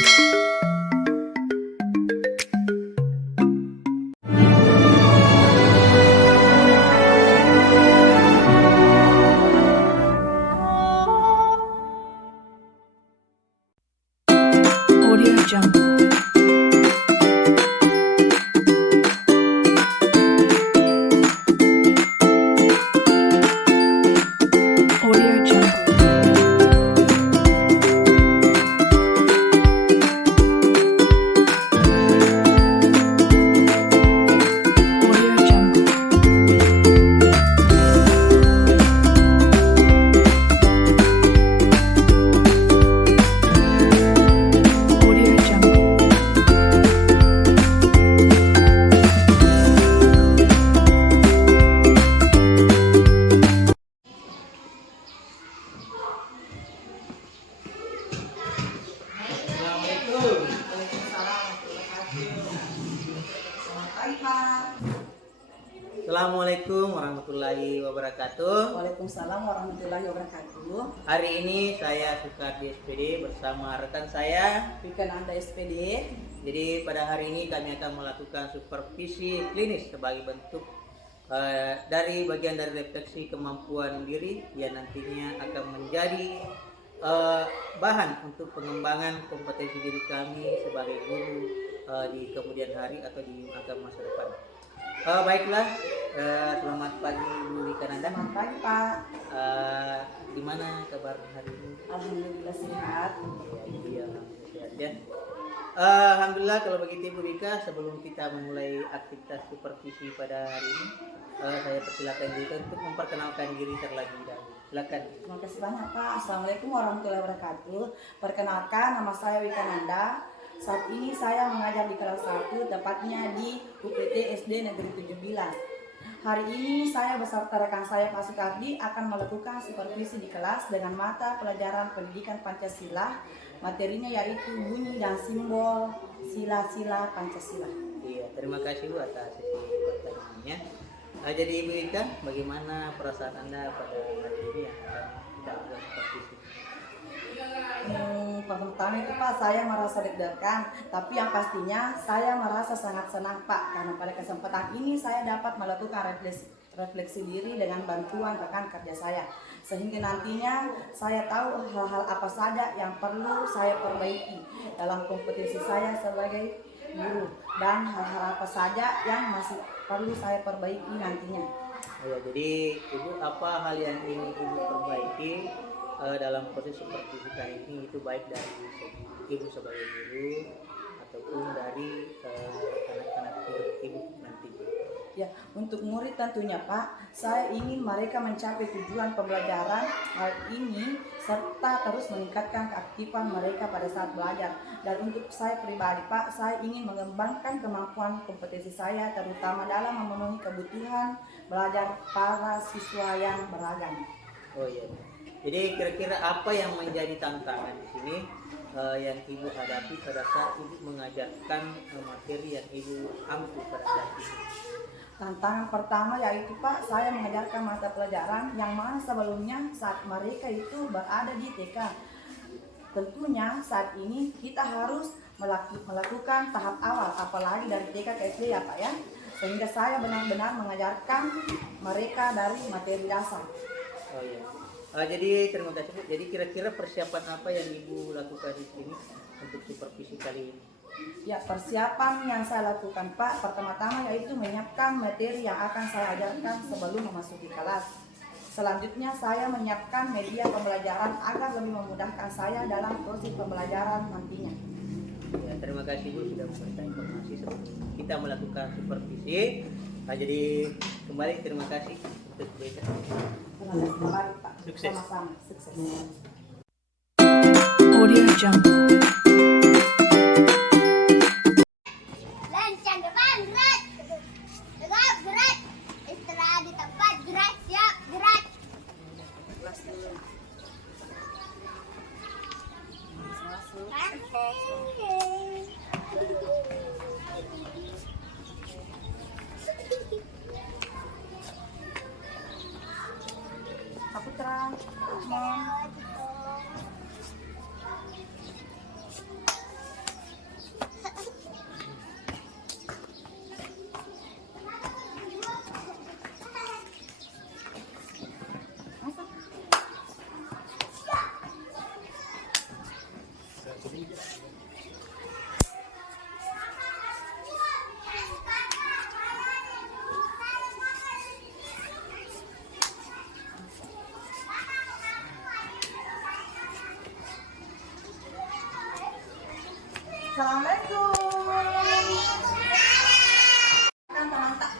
Audio Jungle. Audio Jungle. Audio Jungle. Audio Jungle. Assalamualaikum. Assalamualaikum warahmatullahi wabarakatuh. Waalaikumsalam warahmatullahi wabarakatuh. Hari ini saya Sukardi SPD bersama rekan saya. Wikananda SPD. Jadi pada hari ini kami akan melakukan supervisi klinis sebagai bentuk dari bagian dari refleksi kemampuan diri yang nantinya akan menjadi bahan untuk pengembangan kompetensi diri kami sebagai guru di kemudian hari atau di masa depan. Baiklah, selamat pagi Bu Wikananda. Selamat pagi Pak. Gimana kabar hari ini? Alhamdulillah sehat. Iya, sehat ya. Alhamdulillah kalau begitu Bu Wika, sebelum kita memulai aktivitas supervisi pada hari ini, saya persilakan juga untuk memperkenalkan diri terlebih dahulu. Silakan. Terima kasih banyak Pak. Assalamualaikum warahmatullahi wabarakatuh. Perkenalkan, nama saya Wikananda. Saat ini saya mengajar di kelas 1, tepatnya di UPT SD Negeri 17. Hari ini saya beserta rekan saya Pak Sukardi akan melakukan supervisi di kelas dengan mata pelajaran pendidikan Pancasila. Materinya yaitu bunyi dan simbol sila-sila Pancasila. Iya, terima kasih Bu atas sesi pertanyaannya. Jadi Ibu Wika, bagaimana perasaan Anda pada hari ini yang akan kita lakukan supervisi? Pertama itu Pak, saya merasa deg-degan, tapi yang pastinya saya merasa sangat senang Pak, karena pada kesempatan ini saya dapat melakukan refleksi diri dengan bantuan rekan kerja saya, sehingga nantinya saya tahu hal-hal apa saja yang perlu saya perbaiki dalam kompetisi saya sebagai guru, dan hal-hal apa saja yang masih perlu saya perbaiki nantinya. Ya, jadi Ibu apa hal yang ingin Ibu perbaiki dalam proses supervisi kali ini, itu baik dari Ibu sebagai guru ataupun dari anak-anak Ibu nanti? Ya, untuk murid tentunya Pak, saya ingin mereka mencapai tujuan pembelajaran hal ini serta terus meningkatkan keaktifan mereka pada saat belajar. Dan untuk saya pribadi Pak, saya ingin mengembangkan kemampuan kompetensi saya terutama dalam memenuhi kebutuhan belajar para siswa yang beragam. Oh iya. Jadi kira-kira apa yang menjadi tantangan di sini yang Ibu hadapi pada saat Ibu mengajarkan materi yang Ibu ampu pada saat ini? Tantangan pertama yaitu Pak, saya mengajarkan mata pelajaran yang mana sebelumnya saat mereka itu berada di TK. Tentunya saat ini kita harus melakukan tahap awal, apalagi dari TK ke SD ya Pak ya. Sehingga saya benar-benar mengajarkan mereka dari materi dasar. Oh iya. Jadi terima kasih Bu. Jadi kira-kira persiapan apa yang Ibu lakukan di sini untuk supervisi kali ini? Ya, persiapan yang saya lakukan Pak, pertama-tama yaitu menyiapkan materi yang akan saya ajarkan sebelum memasuki kelas. Selanjutnya saya menyiapkan media pembelajaran agar lebih memudahkan saya dalam proses pembelajaran nantinya. Ya, terima kasih Bu sudah memberikan informasi sebelum kita melakukan supervisi. Jadi kembali terima kasih untuk berita. Terima kasih kembali Pak. Sukses. Sama-sama, sukses. Audio Jungle. Lencang depan, gerak. Tegap, gerak. Istirahat di tempat, gerak. Siap, gerak. Pak Putra, mohon. Assalamualaikum. Kan teman-teman.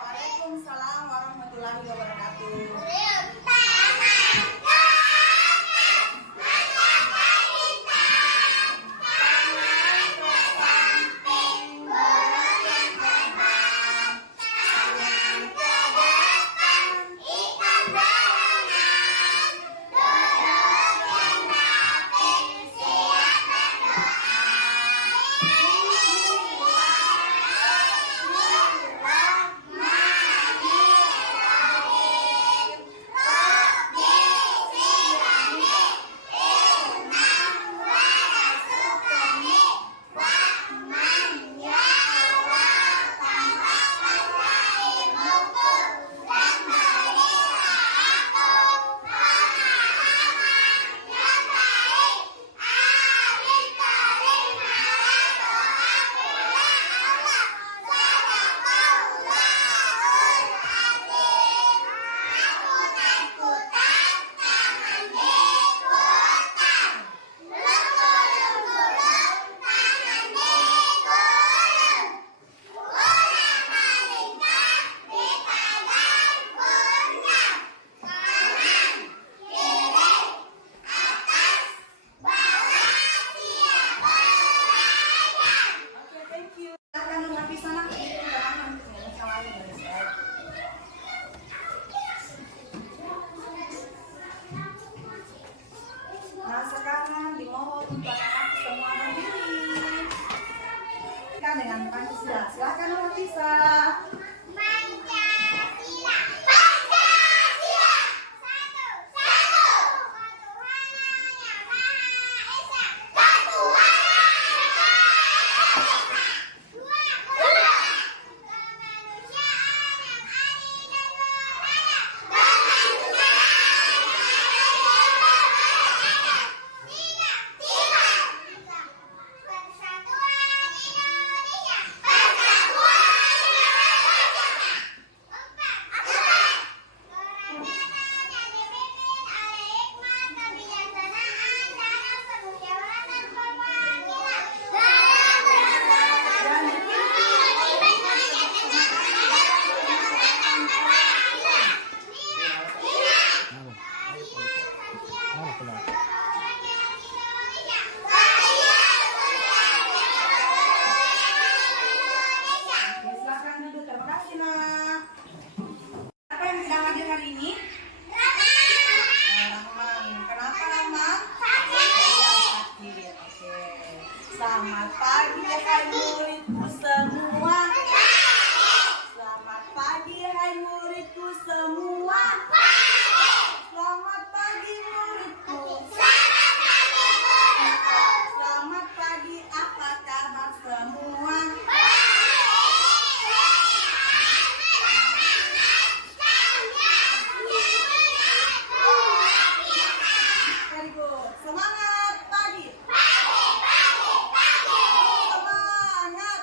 Waalaikumsalam warahmatullahi wabarakatuh. Nah sekarang dimohon untuk anak semua berdiri kan dengan Pancasila. Silakan Nafisa. Pancasila. Pancasila. Satu. Tuhan yang Maha Esa. Tuhan yang Maha Esa. Dua. Kemanusiaan yang adil dan beradab. Tiga. Persatuan Indonesia. Persatuan Indonesia. Empat. Kerajaan yang dipimpin oleh hikmat kebijaksanaan dalam permusyawaratan perwakilan. Silakan duduk. Terima kasih nak. Siapa yang sedang hadir hari ini? Rahman. Kenapa Rahman? Sakit. Oke. Selamat pagi hai muridku semua. Selamat pagi hai muridku semua. Selamat pagi muridku. Selamat pagi, apa kabar semua? Very good. Semangat pagi. Semangat.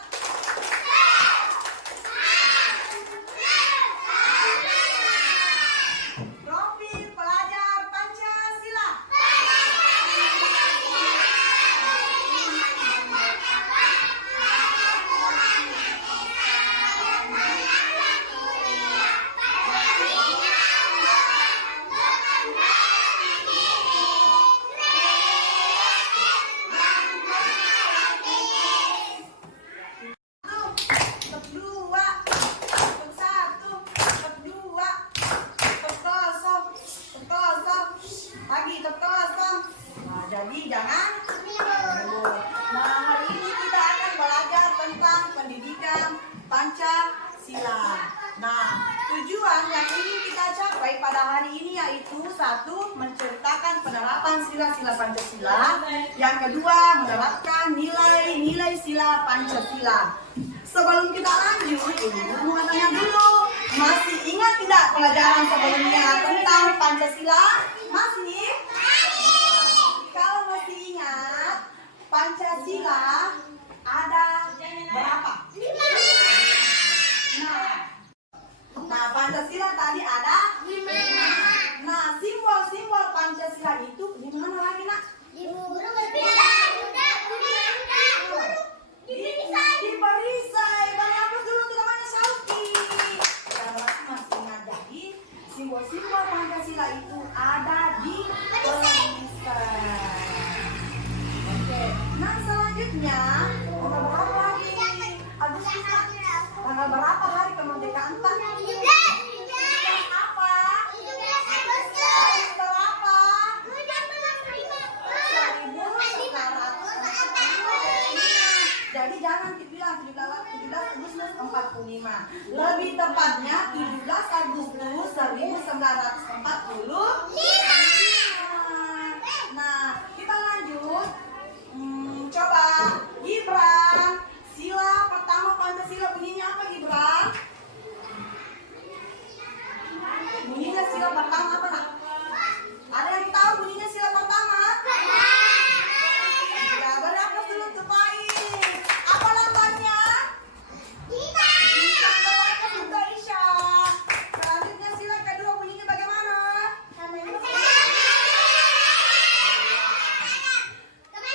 Profil pelajar Pancasila. Step 2, step 1, step 2, step kosong, step kosong, pagi step kosong. Nah, jadi jangan ribut. Nah, hari ini kita akan belajar tentang pendidikan Pancasila. Nah, tujuan yang ingin kita capai pada hari ini yaitu satu, menceritakan penerapan sila-sila Pancasila. Yang kedua, menerapkan nilai-nilai sila Pancasila. sebelum kita lanjut, Ibu mau tanya dulu. Masih ingat tidak pelajaran sebelumnya tentang Pancasila? Masih? Kalau masih ingat, Pancasila ada berapa? Nah, Pancasila tadi ada 5. Nah, simbol-simbol Pancasila itu di mana lagi, Nak? Di perisai. Bang Agus dulu tuh namanya Sauki. Kalau masih ingat, jadi simbol-simbol Pancasila itu ada di perisai. Oke. Nah, selanjutnya tanggal berapa lagi? Agustus, Nak? Tanggal berapa hari kemerdekaan, Pak? Apa? Berapa? 1945. Jadi jangan dibilang 17 Agustus 45. Lebih tepatnya 17 Agustus 1945. Nah, kita lanjut. Coba Gibran, sila pertama Pancasila bunyinya apa, Gibran? Bunyinya sila pertama apa, Nak? Ada yang tahu bunyinya sila pertama? Ya, berapa dulu tuh, baik. Apa lambangnya? Kita juga Isya. Selanjutnya sila kedua bunyinya bagaimana?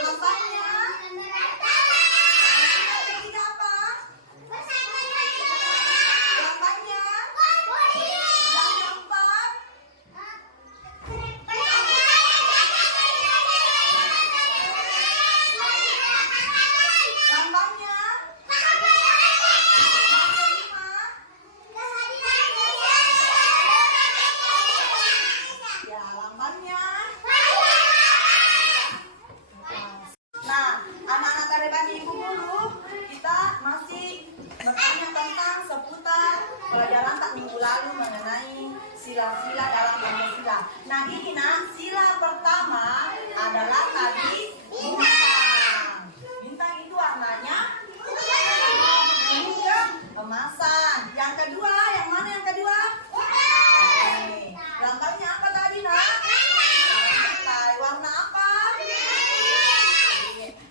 Lambangnya? Sila ketiga apa? Lambangnya? Yang keempat? Lambangnya? Yang kelima? Ya, lambangnya? Nah, anak-anak adik-adik ibu guru, kita masih bertanya tentang seputar pelajaran tak minggu lalu mengenai sila-sila dalam Pancasila. Nah, ini, Nak, sila pertama adalah tadi bintang. Bintang itu warnanya kemasan. Yang kedua, yang mana yang kedua? Oke. Lambangnya apa tadi, Nak? Lantai. Warna apa?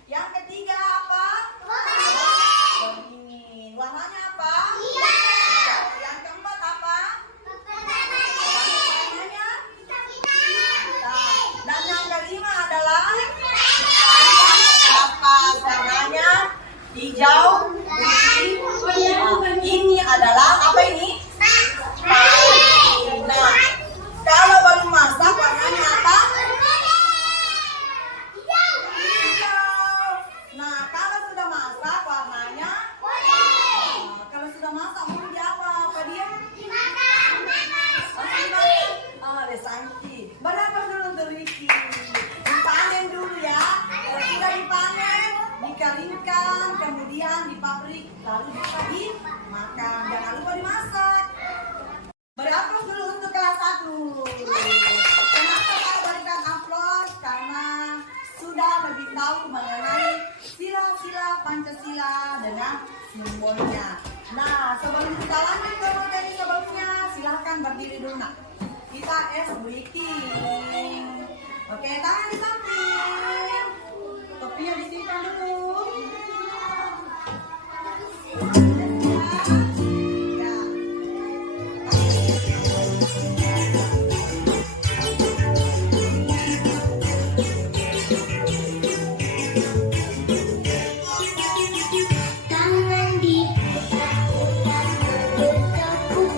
Yang ketiga apa? Beringin. Warnanya apa? Yang keempat apa? Warnanya? Dan yang kelima adalah kapas. Warnanya hijau putih. Ini adalah apa ini? Nah, kalau baru masak warnanya apa? Hijau. Nah, kalau sudah masak warnanya? Nah, kalau sudah masak mau di apa? Apa dia? Resanti. Berapa dulu untuk Riki? Dipanen dulu ya. Kalau sudah dipanen, dikeringkan, kemudian dipabrik, lalu bisa dimakan. Jangan lupa dimasak. Berapa dulu untuk kelas 1? Kenapa saya berikan aplaus? Karena sudah lebih tahu mengenai sila-sila Pancasila dengan simbolnya. Nah, sebelum kita lanjut ke materi sebelumnya, silahkan berdiri dulu, Nak. Kita breaking. Oke, tangan di samping. Topinya disimpan dulu. Ya. Tangan diputar-putar bertepuk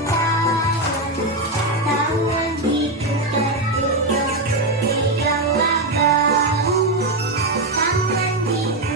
tangan diputar-putar pegang lambang, tangan diputar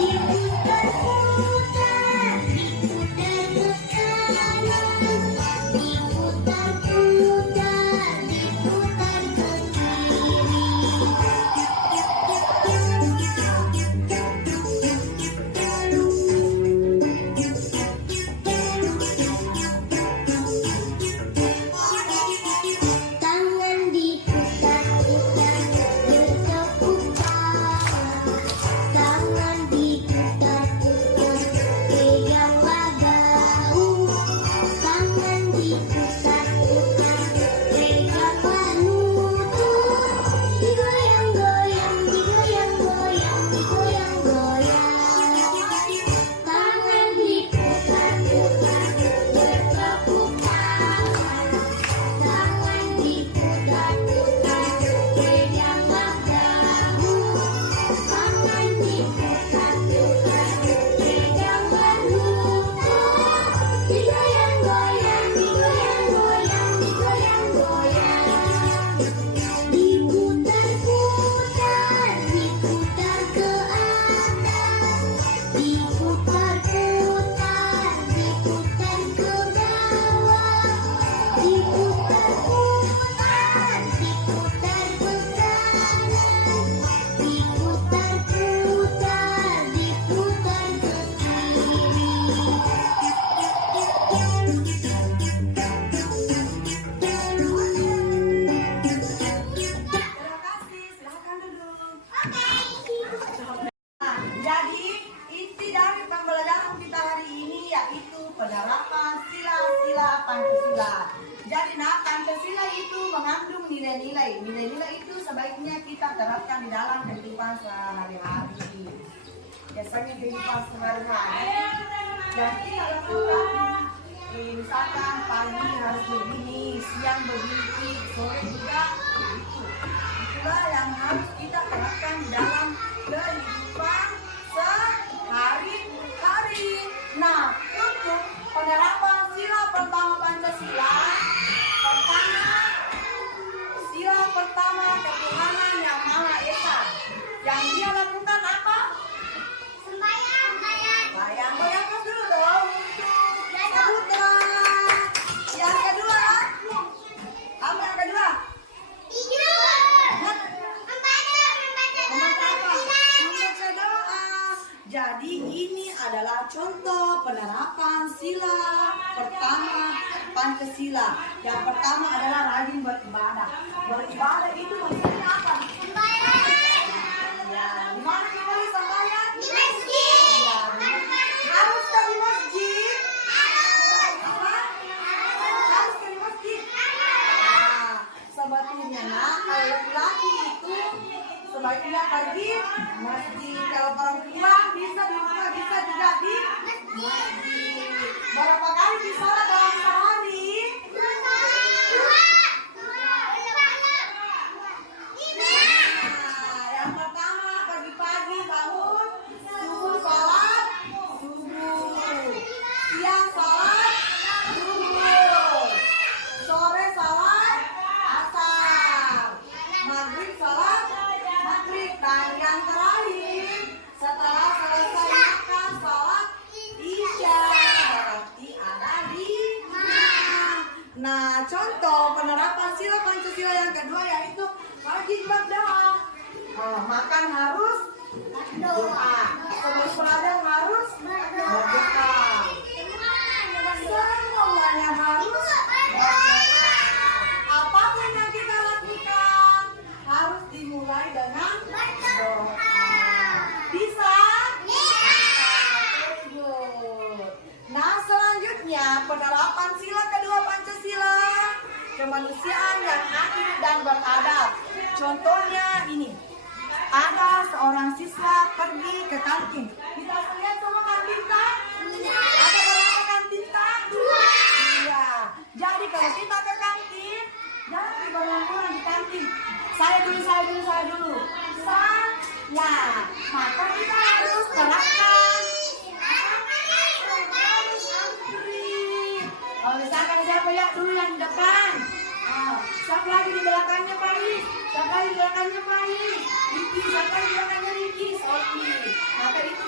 Diputar-putar, diputar ke kanan, diputar-putar, diputar ke kiri. Tangan diputar-putar, bertepuk tangan. Tangan diputar-putar, peganglah bahu. Tangan diputar-putar, peganglah lutut. Digoyang-goyang, digoyang-goyang, digoyang-goyang. Tangan diputar-putar, bertepuk tangan. Tangan diputar-putar, peganglah bahu. Tangan diputar-putar, peganglah lutut. Digoyang-goyang, digoyang-goyang, digoyang-goyang. Diputar-putar, diputar ke atas. Diputar-putar, diputar ke bawah. Diputar-putar, diputar ke kanan. Diputar-putar, diputar ke Terima kasih, silakan duduk. Nah, jadi inti dari pembelajaran kita hari ini yaitu penerapan sila-sila Pancasila. Jadi Pancasila itu mengandung nilai-nilai. Nilai-nilai itu sebaiknya kita terapkan di dalam kehidupan sehari-hari. Biasanya kehidupan sehari-hari. Jadi kalau kita misalkan pagi harus begini, siang begini, sore juga begitu. Itulah yang harus kita terapkan di dalam kehidupan sehari-hari. Nah, untuk penerapan sila pertama Pancasila, sila pertama ketuhanan yang Maha Esa. Yang dia lakukan apa? Sembahyang, Bayang terus dulu dong untuk kebutuhan. Yang kedua, apa yang kedua? tidur, membaca Membaca apa? Membaca doa. Jadi ini adalah contoh penerapan sila pertama Pancasila. Yang pertama adalah rajin beribadah. Beribadah itu maksudnya apa? Ya, di mana kita boleh sembahyang? di masjid. Ya, harus ke di masjid. Apa? Harus ke di masjid. Nah, sebetulnya kalau laki-laki itu sebaiknya pergi masjid. Kalau perempuan bisa di rumah, bisa juga di masjid. Berapa kali disalat dalam sehari? Nah, yang pertama pagi-pagi bangun, subuh sholat, subuh. Siang sholat, subuh. Sore sholat, asar. Maghrib sholat, maghrib. Dan yang terakhir, setelah selesai makan sholat isya, berarti ada di rumah. Nah, contoh penerapan sila Pancasila yang kedua yaitu rajin berdoa. Makan harus doa. Sebelum belajar harus berdoa. Semuanya harus berdoa. Apapun yang kita lakukan harus dimulai dengan doa. Bisa? Very good. Nah, selanjutnya penerapan sila kedua Pancasila, kemanusiaan yang adil dan beradab. Contohnya ini, ada seorang siswa pergi ke kantin. Kita lihat semua kantin tak? Ada berapa kantin tak? Iya. Jadi kalau kita ke kantin, jangan dibangun di kantin. Saya dulu. Ya, maka kita harus terapkan. Kalau misalkan siapa ya dulu yang di depan, siapa lagi di belakangnya Paris, siapa lagi di belakangnya Paris, Riki, siapa lagi di belakangnya Riki, Sofi. Maka itu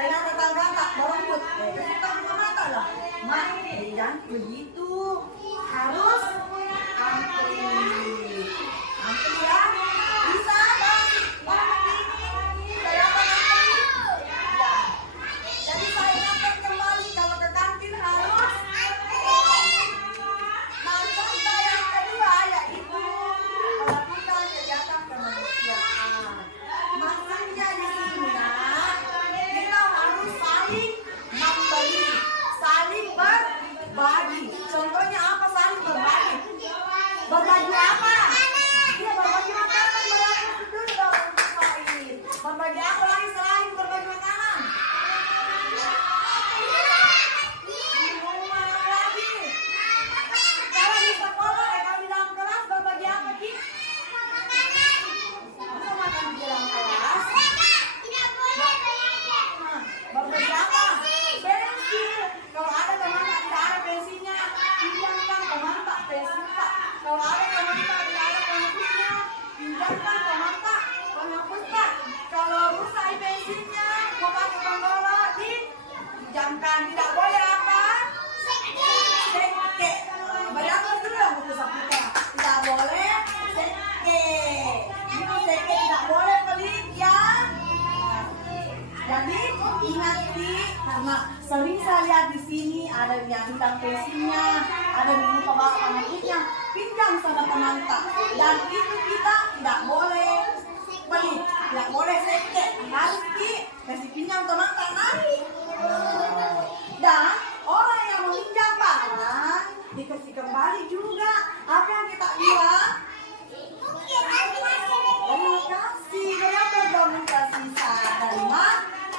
dengan tetangga tak berebut. Kita juga mata lah. Mak, jangan begitu. Harus antri. Antri ya. Bisa bang. Bang ini. Kelihatan antri. Ya. Jadi saya ingatkan kembali kalau ke kantin harus. Nah, contoh yang kedua yaitu melakukan kegiatan kemanusiaan. Maksudnya di sini nak, kita harus saling memberi, saling berbagi. Contohnya apa saling berbagi? Berbagi apa? Iya, berbagi makanan, berbagi dulu dong. Berbagi apa lagi selain berbagi makanan? Rumah lagi. Kalau di sekolah, kalau di dalam kelas berbagi apa Ki? Masa makan di dalam kelas? Berbagi apa? Bensin. Kalau ada teman tak tidak ada bensinnya, pinjamkan teman tak bensin tak. Kalau ada teman tak tidak ada penghapusnya, pinjamkan teman tak penghapus tak. Kalau rusak bensinnya, mau pakai penggolok, pinjamkan. Tidak boleh apa? Seke. Bayangkan dulu dong buku sapunya. Tidak boleh seke. Ini seke tidak boleh pelit ya. Jadi ingat Ki, karena sering saya lihat di sini ada yang hitam bensinnya, ada yang lupa bawa penghapusnya, pinjam sama teman tak. Dan itu kita tidak boleh pelit, tidak boleh seke. Harus Ki kasih pinjam teman tak nanti. Dan orang yang meminjam barang dikasih kembali juga. Apa yang kita bilang? Terima kasih. Saya berdoa kasih terima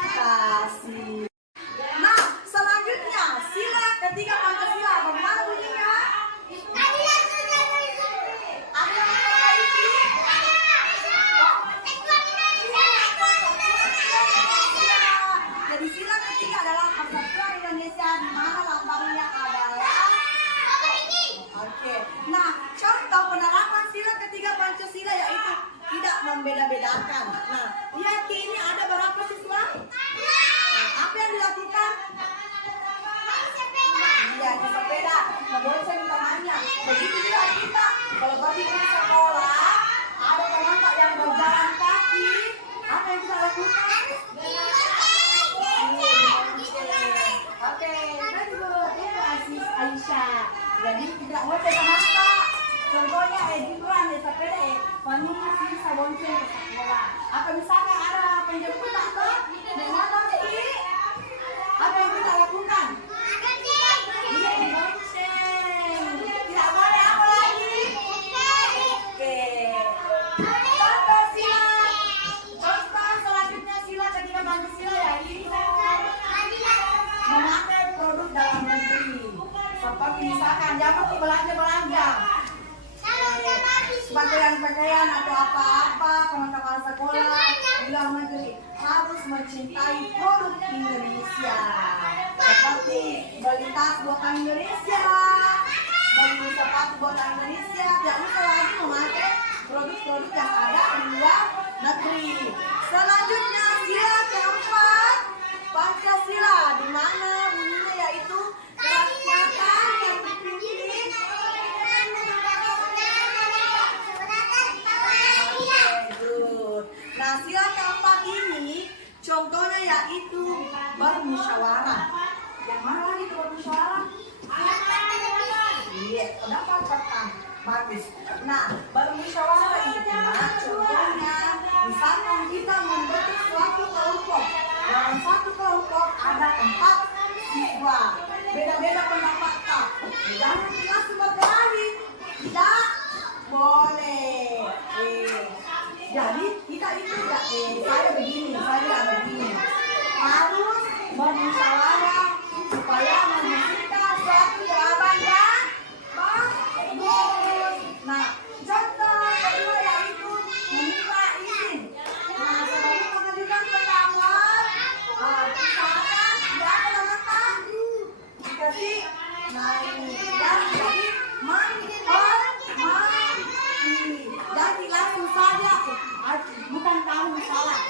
kasih. Nah, selanjutnya sila ketiga Pancasila. Bagaimana bunyinya? Ada yang memperbaiki? Jadi sila ketiga adalah Persatuan Indonesia di mana lambangnya adalah. Oke. Nah, contoh penerapan sila ketiga Pancasila yaitu tidak membeda-bedakan. Nah, lihat ini ada berapa siswa? Apa yang dilakukan? Iya, di sepeda. Membonceng temannya. Begitu juga kita. Kalau pergi ke sekolah, ada teman tak yang berjalan kaki. Apa yang kita lakukan? Oke, very good. Terima kasih Aisyah. Jadi tidak boleh teman tak. Contohnya liburan di sepeda, panik bisa bonceng ke sekolah. Atau misalkan ada penjemput atau dengan ini, apa yang kita lakukan? Iya, bonceng. Tidak boleh apa lagi? Oke. Contoh sila. Contoh selanjutnya sila ketiga Pancasila yaitu memakai produk dalam negeri. Seperti misalkan jangan belanja. Pakaian atau apa-apa teman-teman sekolah di luar negeri harus mencintai produk Indonesia seperti beli tas buatan Indonesia, beli sepatu buatan Indonesia, tidak usah lagi memakai produk-produk yang ada di luar negeri. Selanjutnya sila keempat Pancasila di mana bunyinya yaitu kerakyatan yang dipimpin. Nah, sila keempat ini contohnya yaitu bermusyawarah. Yang mana lagi itu bermusyawarah? Iya, pendapat pertama. Bagus. Nah, bermusyawarah itu contohnya misalkan kita membentuk suatu kelompok. Dalam satu kelompok ada 4 siswa. Beda-beda pendapat. Jangan langsung berkelahi. Tidak boleh. Jadi kita itu saya begini, harus bermusyawarah supaya menghasilkan suatu jawaban yang bagus. Nah, contoh kedua yaitu meminta izin. Nah, sebelum mengajukan pendapat, misalkan tidak ada teman dikasih, nah ini dan jadi menghormati. Jadi langsung saja, bukan kamu salah.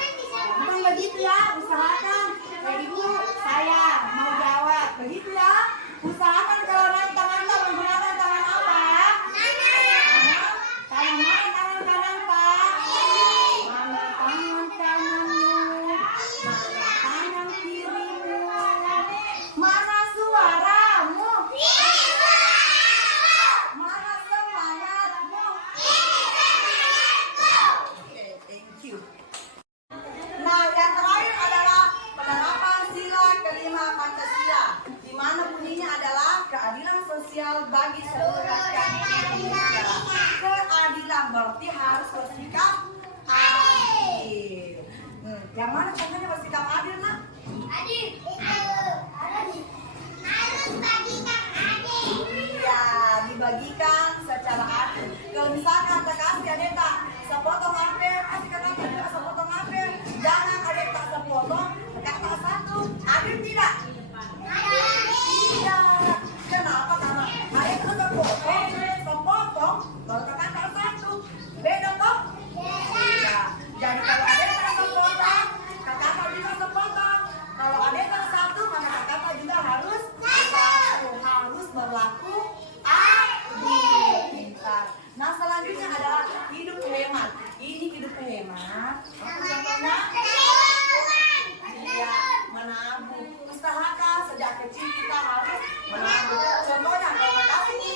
mana bunyinya adalah keadilan sosial bagi seluruh rakyat Indonesia. Keadilan berarti harus bersikap adil. Yang mana contohnya bersikap adil, nak? Adil itu harus bagikan adil. Iya, dibagikan secara adil. Kalau misalkan terkasih adek tak sepotong HP, kasih ke kakak juga sepotong HP. Jangan adek tak sepotong, kakak satu. Adil tidak? Tidak. Kenapa? Karena adek tak sepotong, kalau kakak tak satu. Beda toh? Iya. Jadi kalau adek tak sepotong, kakak juga sepotong. Kalau adek tak satu, maka kakak juga harus berlaku adil. Pintar. Nah, selanjutnya adalah hidup hemat. Ini hidup hemat. Apa contohnya? Iya, menabung. Usahakan sejak kecil kita harus menabung. Contohnya kalau menabung ini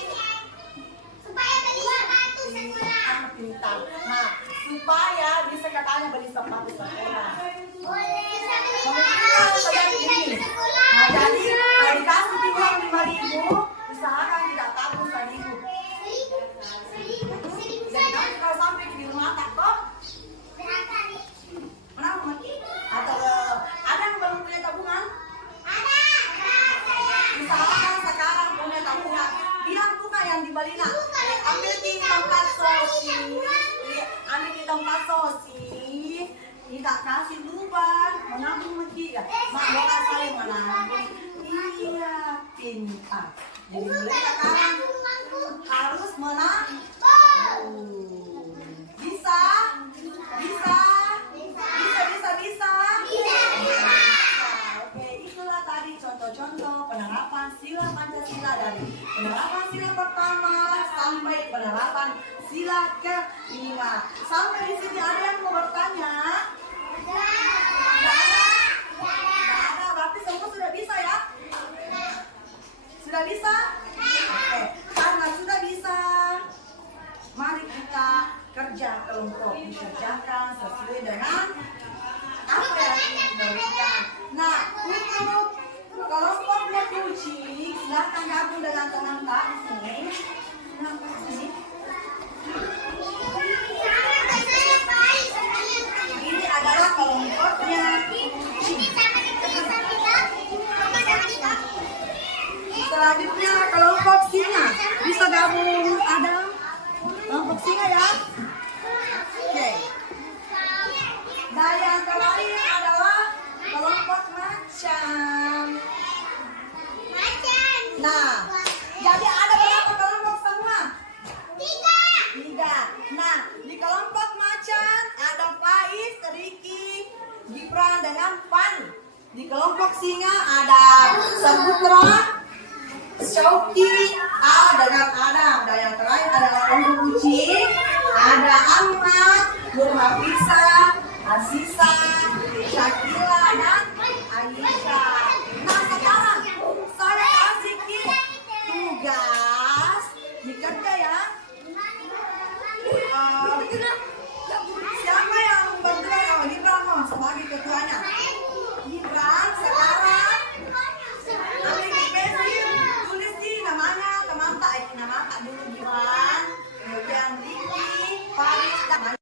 Supaya beli sepatu sekolah. pintar. Nah, supaya bisa katanya beli sepatu sekolah. Bisa beli Kemudian sepatu ini. sekolah. Nah, jadi kalau dikasih uang 5.000, usahakan tidak tabung 1.000. Jadi nanti kalau sampai di rumah takut menabung atau ada yang belum punya tabungan? Usahakan sekarang punya tabungan. Bilang bukan yang dibeli nak. Ambil di tempat sosi. Ambil di tempat sosi. Tidak kasih lupa menabung mesti ya. Mak boleh saling menabung. Iya, pintar. Jadi mulai sekarang harus menabung. Bisa? Bisa? Bisa? Oke, itulah tadi contoh-contoh penerapan sila Pancasila dari penerapan sila pertama sampai penerapan sila ke-5. Sampai di sini ada yang mau bertanya? Tidak ada? Tidak ada, berarti semua sudah bisa ya? Sudah bisa? Oke, karena sudah bisa, mari kita kerja kelompok, dikerjakan sesuai dengan apa yang diberikan. Nah, untuk kelompok berkunci, silahkan gabung dengan teman tak sini. Kenapa sini? Ini adalah kelompoknya kunci. Selanjutnya kelompok singa. Bisa gabung ada kelompok singa ya? Oke. Nah, yang terakhir adalah kelompok macan. Nah, jadi ada berapa kelompok semua? 3. Nah, di kelompok macan ada Faiz, Riki, Gibran dengan Pan. Di kelompok singa ada Saputra, Syauki, Al dengan Adam. Dan yang terakhir adalah kelompok kucing. Ada Ahmad, Nur Hafisa, Aziza, Syakila dan Aisyah. Nah, sekarang saya kasih tugas dikerja ya. Siapa yang berdua sama Gibran sebagai ketuanya? Gibran sekarang ambil di pensil, tulis di namanya teman tak dulu Gibran, kemudian Riki, Faris dan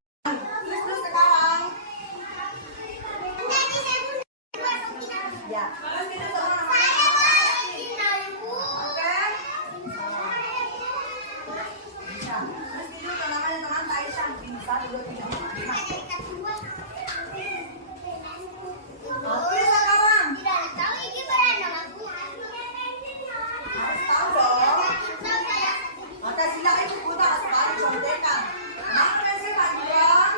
tulis dulu sekarang. Ya, terus itu semua namanya. Oke. Bisa. Terus itu namanya teman Aisyah. 1, 2, 3, 4, 5. Tulis sekarang. Harus tahu dong. Maka silakan ikut kita sekali contekan. Kenapa sih Pak Gibran?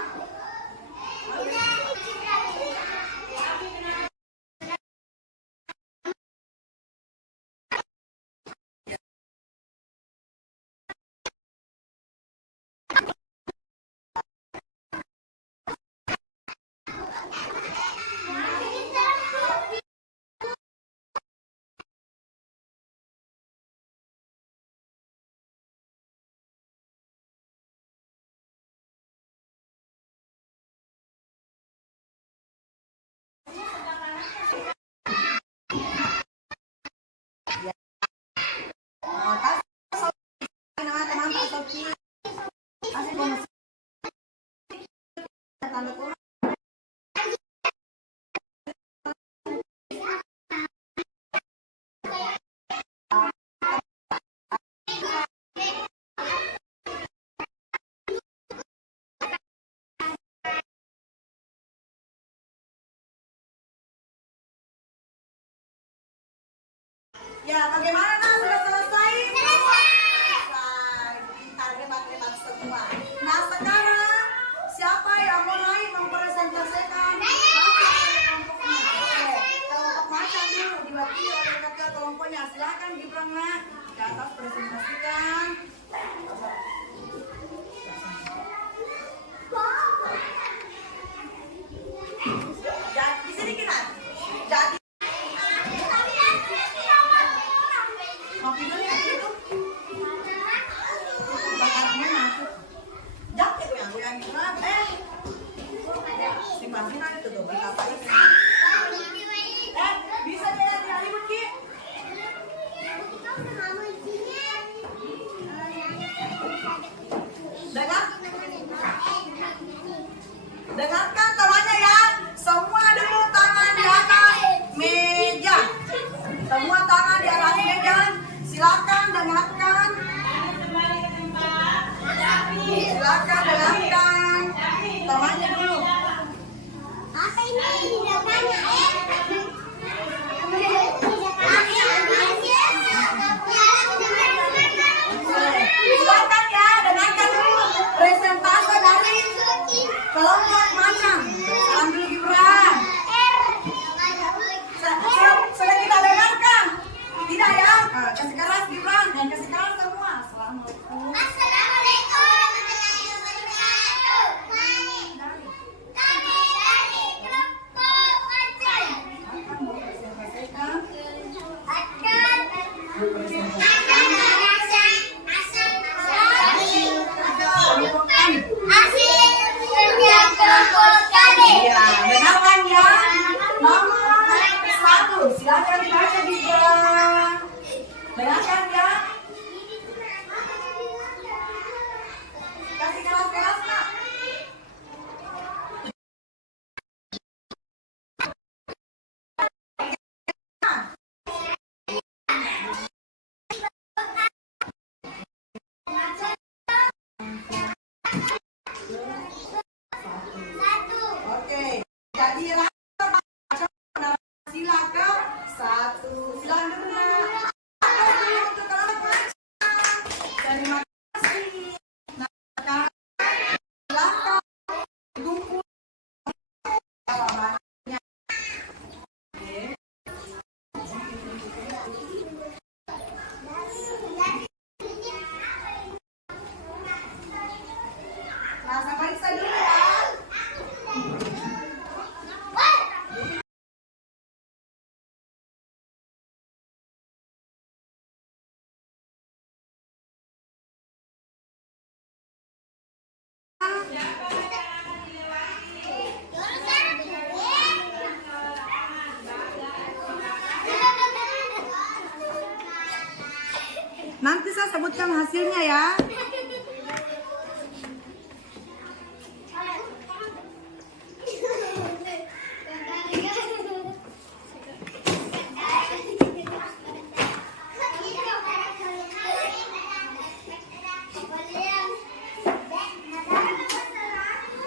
Ya, bagaimana nak? Sudah selesai? Selesai. Pintar, hebat semua. Nah, sekarang siapa yang mulai mempresentasikan hasil kelompoknya? Oke, kelompok macan dulu diwakili oleh ketua kelompoknya. Silakan Gibran nak, ke atas presentasikan. Jadi di sini kita. Jadi kopi dulu ya itu. Bakarnya masuk. Jangan goyang goyang. Simpan sini itu tuh. Bisa dia tidak ribut Ki. Dengarkan temannya ya. Semua dulu tangan di atas meja. Semua tangan di atas meja. Silakan dengarkan. Silakan dengarkan. Temannya dulu. Apa ini di depannya? Silakan ya, dengarkan dulu presentase dari kelompok macan. Salam dulu Gibran. Sudah kita dengarkan? Tidak ya? Kasih keras Gibran, dan kasih keras semua. Assalamualaikum. Assalamualaikum warahmatullahi wabarakatuh. Kami dari kelompok macan Akan mempresentasikan hasil kerja kelompok kami. ya, dengarkan ya. Nomor 1, silakan dibaca Gibran. Dengarkan ya. Kasih keras-keras nak. Oke, jadi silakan 1. Silakan dulu nak. Untuk kelompok macan. Terima kasih. Nah, sekarang silakan kumpul jawabannya. Oke. Nah, sampai bisa dulu ya. Nanti saya sebutkan hasilnya ya.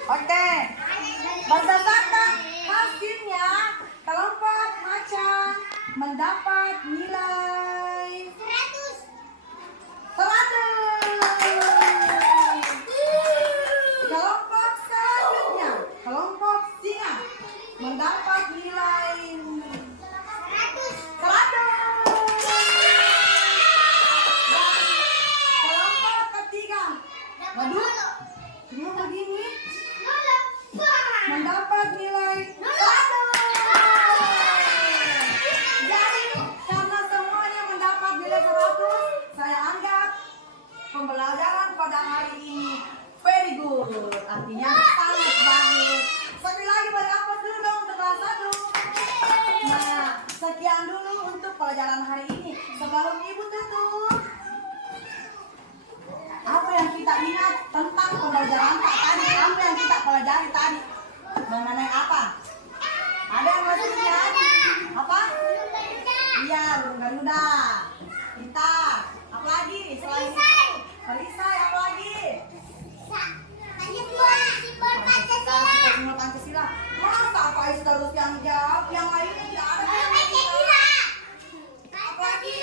Oke. Berdasarkan hasilnya, kelompok macan mendapat nilai 100. Kelompok selanjutnya, kelompok singa mendapat nilai 100. Dan kelompok ketiga, waduh, dia begini mendapat nilai 100. Jadi karena semuanya mendapat nilai 100, saya anggap pembelajaran pada hari ini very good. Artinya sangat bagus. Sekali lagi beri aplaus dulu dong untuk kelas 1. Nah, sekian dulu untuk pelajaran hari ini. Sebelum Ibu tutup, apa yang kita ingat tentang pembelajaran Pak tadi? Apa yang kita pelajari tadi? Mengenai apa? Ada yang masih ingat? Apa? Iya, burung Garuda. Pintar. Apa lagi? Selain perisai, apa lagi? Pancasila. Masa Faiz terus yang jawab? Yang lainnya tidak ada. Apa lagi?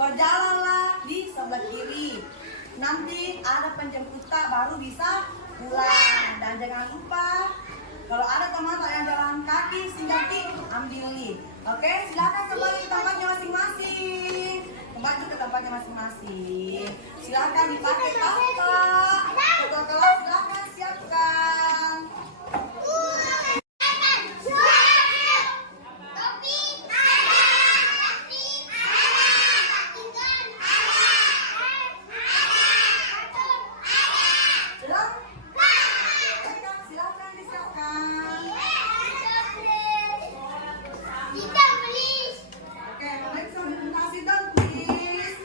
berjalanlah di sebelah kiri. Nanti ada penjemputan baru bisa pulang. Dan jangan lupa kalau ada teman yang jalan kaki, singgati ambilin. Oke, silakan kembali ke tempatnya masing-masing. Kembali ke tempatnya masing-masing. Silakan dipakai tapak. Ketua kelas silakan siapkan. Silakan disiapkan. Oke, next presentasi dong, please.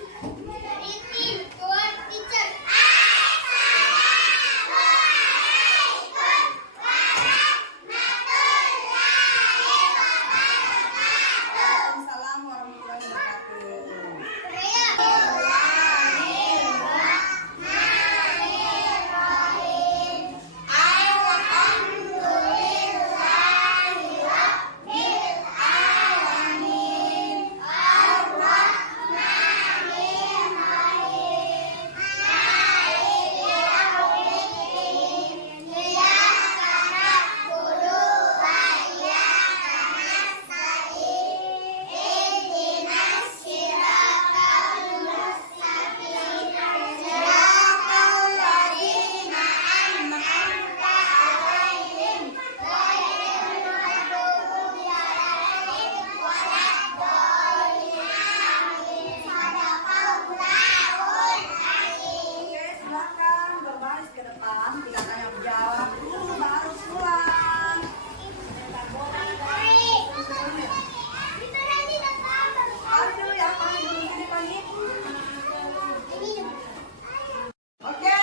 Waalaikumsalam warahmatullahi wabarakatuh. Oke, silakan berbaris ke depan. Tidak tanya jawab dulu baru pulang. Pagi dulu ya, pagi dulu ini pagi. Oke.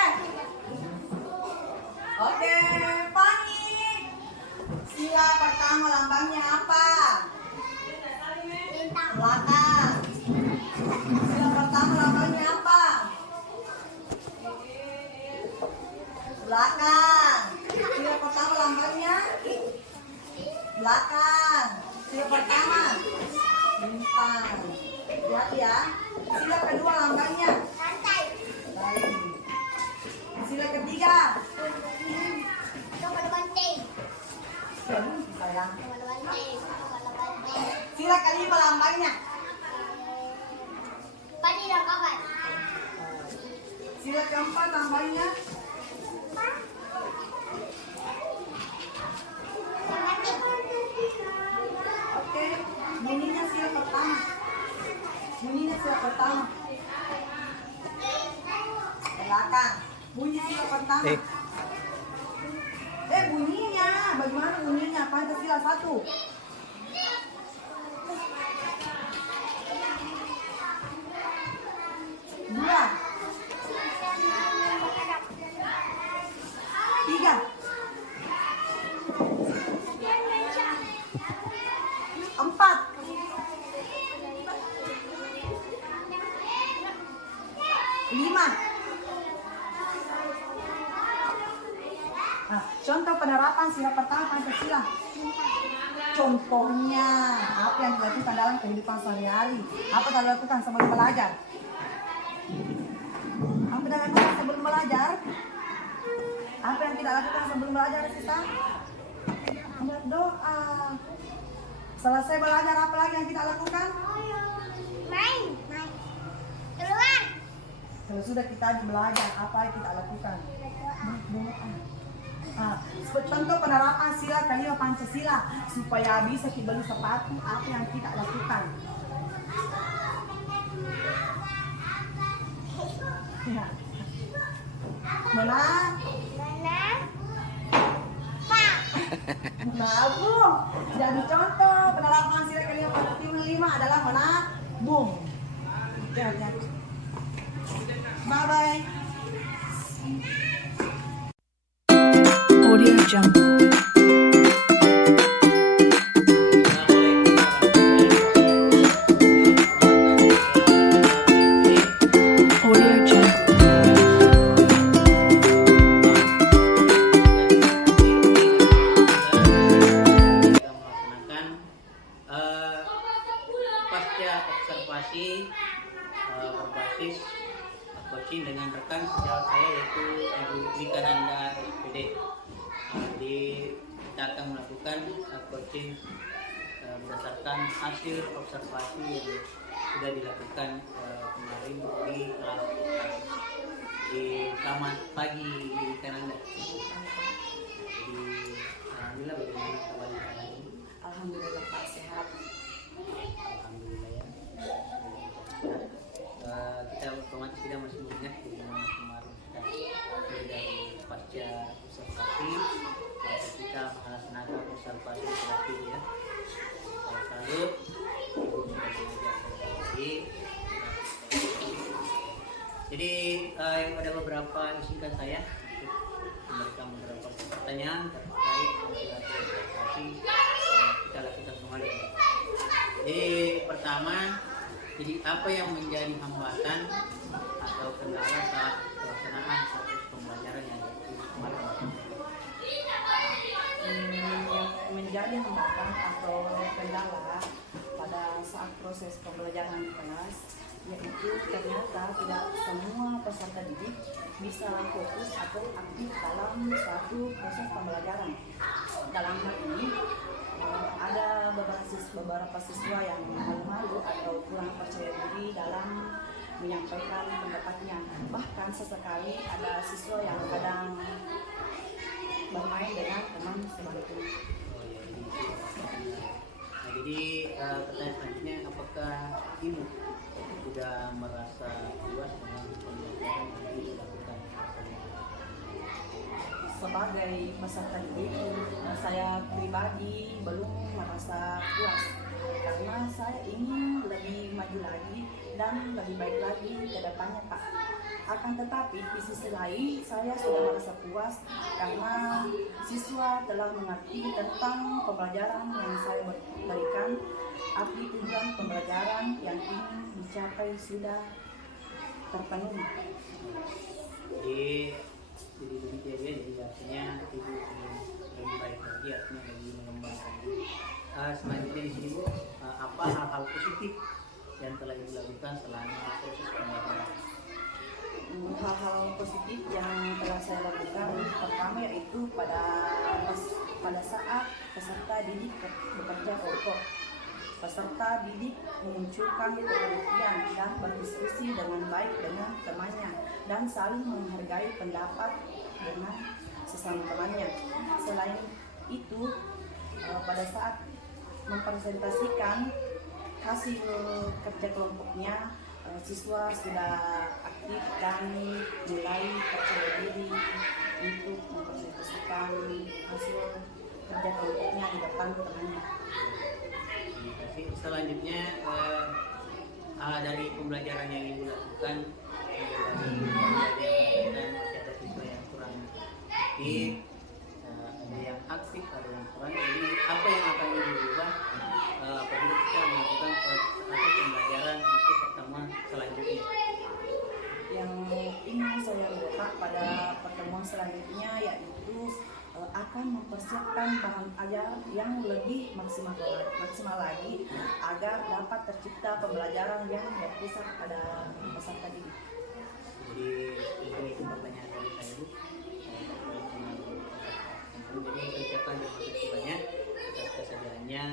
Oke, pagi. Sila pertama lambangnya apa? Belakang. Sila pertama lambangnya apa? Belakang. Sila pertama lambangnya belakang. Sila pertama bintang. Lihat ya. Sila kedua lambangnya baik. Sila ketiga sayang. Sila kelima lambangnya. Sila keempat lambangnya. Oke, bunyinya sila pertama. Bunyinya sila pertama. Belakang. Bunyi sila pertama. Bunyinya. Bagaimana bunyinya? Pancasila 1. Dua. Tiga. Empat. Lima. Nah, contoh penerapan sila pertama Pancasila. Contohnya, apa yang dilakukan dalam kehidupan sehari-hari? Apa yang dilakukan sebelum belajar? Apa yang dilakukan sebelum belajar? Apa yang tidak lakukan sebelum belajar, Sisa? Berdoa. Selesai belajar, apa lagi yang kita lakukan? Keluar. Kalau sudah kita belajar, apa yang kita lakukan? Berdoa. Nah, contoh penerapan sila kelima Pancasila supaya bisa kita beli sepatu, apa yang kita lakukan? Ya. Mana? Menabung. Jadi contoh penerapan sila kelima Pancasila adalah menabung. Bye bye. Audio Jungle. Audio Jungle. Kita melaksanakan pasca observasi berbasis coaching dengan rekan sejawat saya yaitu Ibu Rika Nanda SPD. Jadi kita akan melakukan coaching berdasarkan hasil observasi yang sudah dilakukan kemarin di kelas di selamat pagi Rika Nanda. Jadi alhamdulillah, bagaimana kabar hari ini? Alhamdulillah Pak, sehat. Alhamdulillah ya. Kita otomatis kita masih mengingat bagaimana kemarin kita dari pasca observasi kita melaksanakan observasi terapi ya. Lalu jadi ada beberapa izinkan saya untuk memberikan beberapa pertanyaan terkait dengan observasi yang kita lakukan kemarin. Jadi pertama, jadi apa yang menjadi hambatan atau kendala saat pelaksanaan proses pembelajaran yang kemarin? Yang menjadi hambatan atau kendala pada saat proses pembelajaran di kelas yaitu ternyata tidak semua peserta didik bisa fokus atau aktif dalam suatu proses pembelajaran. Dalam hal ini ada beberapa siswa yang malu-malu atau kurang percaya diri dalam menyampaikan pendapatnya. Bahkan sesekali ada siswa yang kadang bermain dengan teman sebaliknya. Jadi pertanyaan selanjutnya, apakah ibu sudah merasa puas dengan pembelajaran yang dilakukan? Sebagai peserta didik, saya pribadi belum merasa puas karena saya ingin lebih maju lagi dan lebih baik lagi ke depannya Pak. Akan tetapi di sisi lain saya sudah merasa puas karena siswa telah mengerti tentang pembelajaran yang saya berikan, arti tujuan pembelajaran yang ingin dicapai sudah terpenuhi. Jadi demikian ya, jadi artinya ibu ingin lebih baik lagi, artinya lebih mengembangkan diri. Selanjutnya di sini Bu, apa hal-hal positif yang telah ibu lakukan selama proses pembelajaran? Hal-hal positif yang telah saya lakukan pertama yaitu pada saat peserta didik bekerja kelompok. Peserta didik memunculkan penelitian dan berdiskusi dengan baik dengan temannya dan saling menghargai pendapat dengan sesama temannya. Selain itu, pada saat mempresentasikan hasil kerja kelompoknya, siswa sudah aktif dan mulai percaya diri untuk mempresentasikan hasil kerja kelompoknya di depan temannya. Selanjutnya dari pembelajaran yang ibu lakukan, dan masih ada siswa yang kurang aktif, ada yang aktif, ada yang kurang. Jadi apa yang akan ibu ubah apabila kita melakukan pembelajaran untuk pertemuan selanjutnya? Yang ingin saya ubah pada pertemuan selanjutnya yaitu akan mempersiapkan bahan ajar yang lebih maksimal lagi agar dapat tercipta pembelajaran yang berpusat pada peserta didik. Jadi itu pertanyaan dari saya Bu. Jadi saya ucapkan terima kasih banyak atas kesediaannya